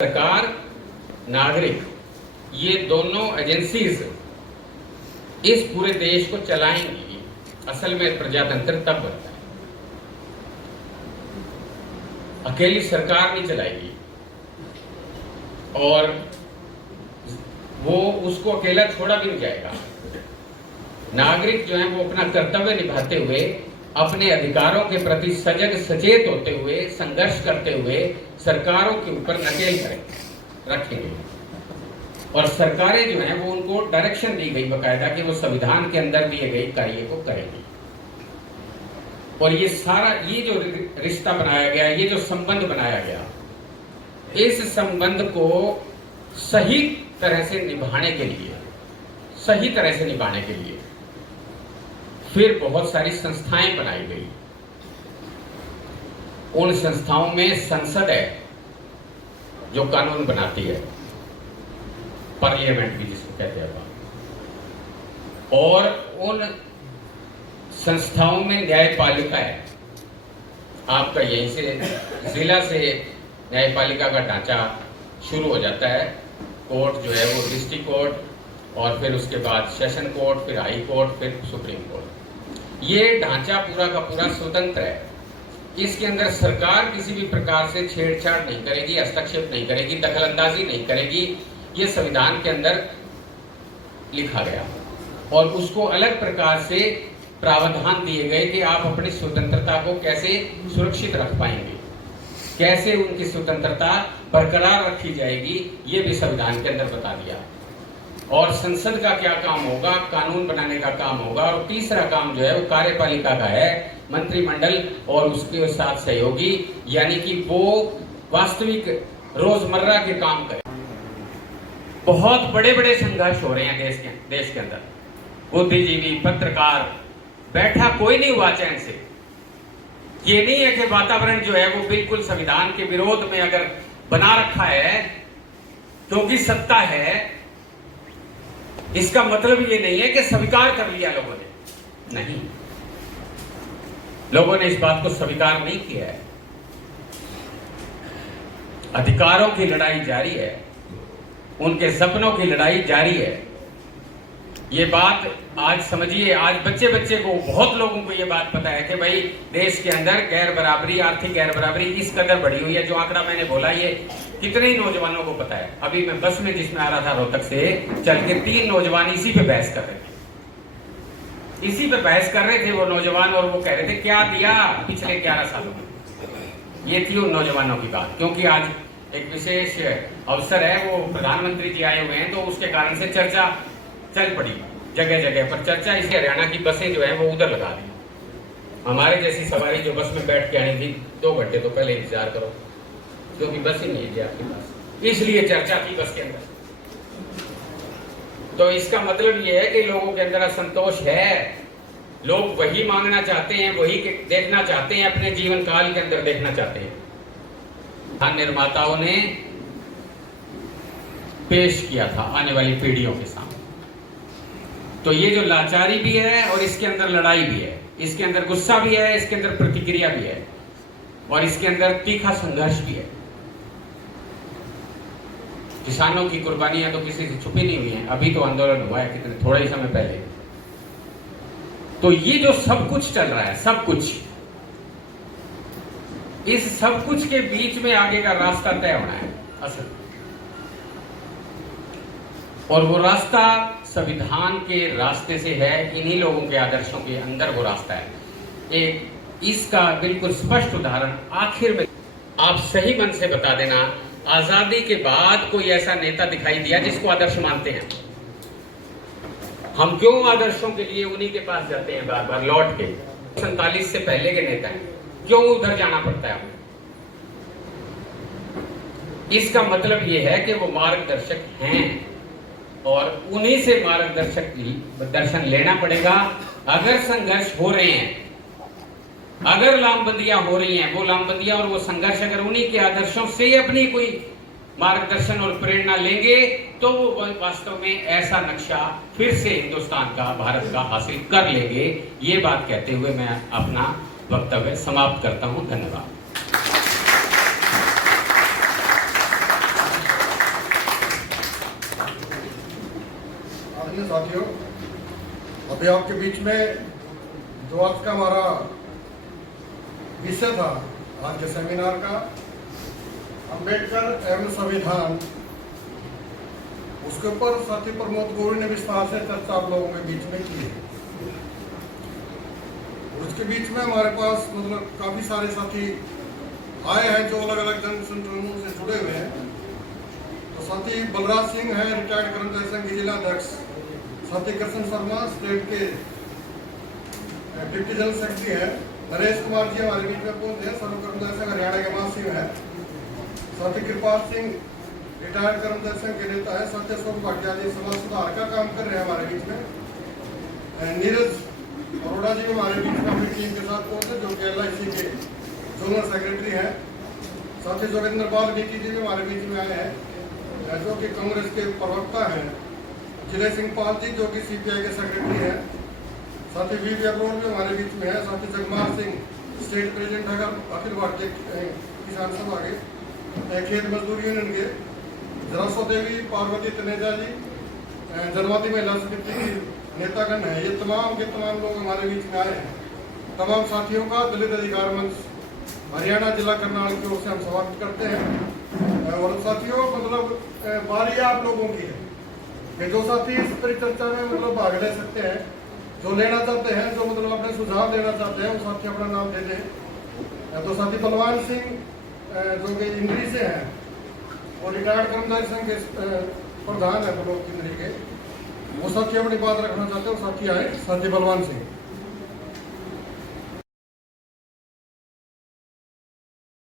सरकार, नागरिक, ये दोनों एजेंसीज इस पूरे देश को चलाएंगी। असल में प्रजातंत्र तब बनता है, अकेली सरकार नहीं चलाएगी और वो उसको अकेला छोड़ा भी नहीं जाएगा। नागरिक जो है वो अपना कर्तव्य निभाते हुए, अपने अधिकारों के प्रति सजग सचेत होते हुए, संघर्ष करते हुए सरकारों के ऊपर नकेल रखेंगे और सरकारें जो हैं वो उनको डायरेक्शन दी गई बकायदा कि वो संविधान के अंदर दिए गए कार्य को करेंगी। और ये सारा ये जो रिश्ता बनाया गया, ये जो संबंध बनाया गया, इस संबंध को सही तरह से निभाने के लिए फिर बहुत सारी संस्थाएं बनाई गई। उन संस्थाओं में संसद है जो कानून बनाती है, पार्लियामेंट भी जिसको कहते हैं, और उन संस्थाओं में न्यायपालिका है। आपका यहीं से जिला से न्यायपालिका का ढांचा शुरू हो जाता है। कोर्ट जो है वो डिस्ट्रिक्ट कोर्ट और फिर उसके बाद सेशन कोर्ट, फिर हाई कोर्ट, फिर सुप्रीम कोर्ट। ये ढांचा पूरा का पूरा स्वतंत्र है। इसके अंदर सरकार किसी भी प्रकार से छेड़छाड़ नहीं करेगी, हस्तक्षेप नहीं करेगी, दखलंदाजी नहीं करेगी। ये संविधान के अंदर लिखा गया और उसको अलग प्रकार से प्रावधान दिए गए कि आप अपनी स्वतंत्रता को कैसे सुरक्षित रख पाएंगे, कैसे उनकी स्वतंत्रता बरकरार रखी जाएगी, ये भी संविधान के अंदर बता दिया। और संसद का क्या काम होगा, कानून बनाने का काम होगा। और तीसरा काम जो है वो कार्यपालिका का है, मंत्रिमंडल और उसके साथ सहयोगी, यानी कि वो वास्तविक रोजमर्रा के काम करे। बहुत बड़े बड़े संघर्ष हो रहे हैं देश के अंदर। बुद्धिजीवी, पत्रकार, बैठा कोई नहीं हुआ चैन से। ये नहीं है कि वातावरण जो है वो बिल्कुल संविधान के विरोध में अगर बना रखा है क्योंकि सत्ता है, इसका मतलब ये नहीं है कि स्वीकार कर लिया लोगों ने। नहीं, लोगों ने इस बात को स्वीकार नहीं किया है। अधिकारों की लड़ाई जारी है, उनके सपनों की लड़ाई जारी है। ये बात आज समझिए, आज बच्चे बच्चे को, बहुत लोगों को ये बात पता है कि भाई देश के अंदर गैर बराबरी, आर्थिक गैर बराबरी इस कदर बढ़ी हुई है। जो आंकड़ा मैंने बोला ये कितने ही नौजवानों को पता है। अभी मैं बस में जिसमें आ रहा था रोहतक से चल के, 3 नौजवान इसी पे बहस कर रहे थे। वो नौजवान, और वो कह रहे थे क्या दिया पिछले 11 सालों में। ये थी उन नौजवानों की बात। क्योंकि आज एक विशेष अवसर है, वो प्रधानमंत्री जी आए हुए हैं, तो उसके कारण से चर्चा चल पड़ी जगह जगह पर चर्चा। इसी हरियाणा की बसें जो है वो उधर लगा दी। हमारे जैसी सवारी जो बस में बैठ के आनी थी, 2 घंटे तो पहले इंतजार करो, क्योंकि बस ही नहीं है आपके पास। इसलिए चर्चा थी बस के अंदर। तो इसका मतलब ये है कि लोगों के अंदर असंतोष है। लोग वही मांगना चाहते हैं, वही देखना चाहते हैं, अपने जीवन काल के अंदर देखना चाहते हैं। निर्माताओं ने पेश किया था आने वाली पीढ़ियों के सामने। तो ये जो लाचारी भी है और इसके अंदर लड़ाई भी है, इसके अंदर गुस्सा भी है, इसके अंदर प्रतिक्रिया भी है और इसके अंदर तीखा संघर्ष भी है। किसानों की कुर्बानियां तो किसी से छुपी नहीं हुई हैं। अभी तो आंदोलन हुआ है कितने थोड़े ही समय पहले। तो ये जो सब कुछ चल रहा है, सब कुछ, इस सब कुछ के बीच में आगे का रास्ता तय होना है असल। और वो रास्ता संविधान के रास्ते से है, इन्हीं लोगों के आदर्शों के अंदर वो रास्ता है। एक इसका बिल्कुल स्पष्ट उदाहरण आखिर में आप सही मन से बता देना, आजादी के बाद कोई ऐसा नेता दिखाई दिया जिसको आदर्श मानते हैं? हम क्यों आदर्शों के लिए उन्हीं के पास जाते हैं बार बार लौट के? 47 से पहले के नेता हैं, क्यों उधर जाना पड़ता है हमें? इसका मतलब यह है कि वो मार्गदर्शक हैं और उन्हीं से मार्गदर्शन लेना पड़ेगा। अगर संघर्ष हो रहे हैं, अगर लामबंदियां हो रही हैं, वो लामबंदियां और वो संघर्ष अगर उन्हीं के आदर्शों से अपनी कोई मार्गदर्शन और प्रेरणा लेंगे, तो वो वास्तव में ऐसा नक्शा फिर से हिंदुस्तान का, भारत का हासिल कर लेंगे। ये बात कहते हुए मैं अपना वक्तव्य समाप्त करता हूं। धन्यवाद। साथियों, अभी आपके बीच में जो आज का हमारा विषय था आज के सेमिनार का, अंबेडकर एवं संविधान, उसके ऊपर साथी प्रमोद गौरी ने विस्तार से चर्चा आप लोगों के बीच में की है। उसके बीच में हमारे पास मतलब काफी सारे साथी आए हैं जो अलग अलग जन संगठनों से जुड़े हुए हैं। तो साथी बलराज सिंह है, रिटायर्ड कर्मचारी संघ के जिला अध्यक्ष। साथी कृष्ण शर्मा स्टेट के डिप्टी जनरल सेक्रेटरी है। नरेश कुमार जी हमारे बीच में पहुंचे हैं, सर्व कर्मचारी संघ हरियाणा के महासचिव है। साथी कृपाल सिंह रिटायर्ड कर्मचारी संघ के नेता है। साथी अशोक भाटिया जी समाज सुधार का काम कर रहे हैं हमारे बीच में। नीरज अरोड़ा जी हमारे बीच में अपनी टीम के साथ पहुंचे जो कि LIC के जोनल सेक्रेटरी हैं। साथ ही जोगेंद्र वाल्मीकि जी भी हमारे बीच में आए हैं जो कि कांग्रेस के प्रवक्ता हैं। जिले सिंह पाल जी जो कि CPI के सेक्रेटरी हैं। साथ ही VV अग्रवाल भी हमारे बीच में है। साथ ही जगमाल सिंह स्टेट प्रेसिडेंट है अखिल भारतीय किसान सभा के खेत मजदूर यूनियन के। जरासो देवी पार्वती तनेजा जी जनवादी महिला समिति की नेतागण है। ये तमाम के तमाम लोग हमारे बीच में आए हैं। तमाम साथियों का दलित अधिकार मंच हरियाणा जिला करनाल की ओर से हम स्वागत करते हैं। और साथियों मतलब बारी आप लोगों की है कि जो साथी इस परिचर्चा में मतलब भाग ले सकते हैं, जो लेना चाहते हैं, जो मतलब अपने सुझाव देना चाहते हैं, वो साथी अपना नाम दे दें। तो साथी बलवान सिंह जो कि इंद्री से हैं और रिटायर्ड कर्मचारी संघ के प्रधान है ब्लॉक इंद्री के, वो साथी अपनी बात रखना चाहते हैं, वो साथी आए। साथी बलवान सिंह।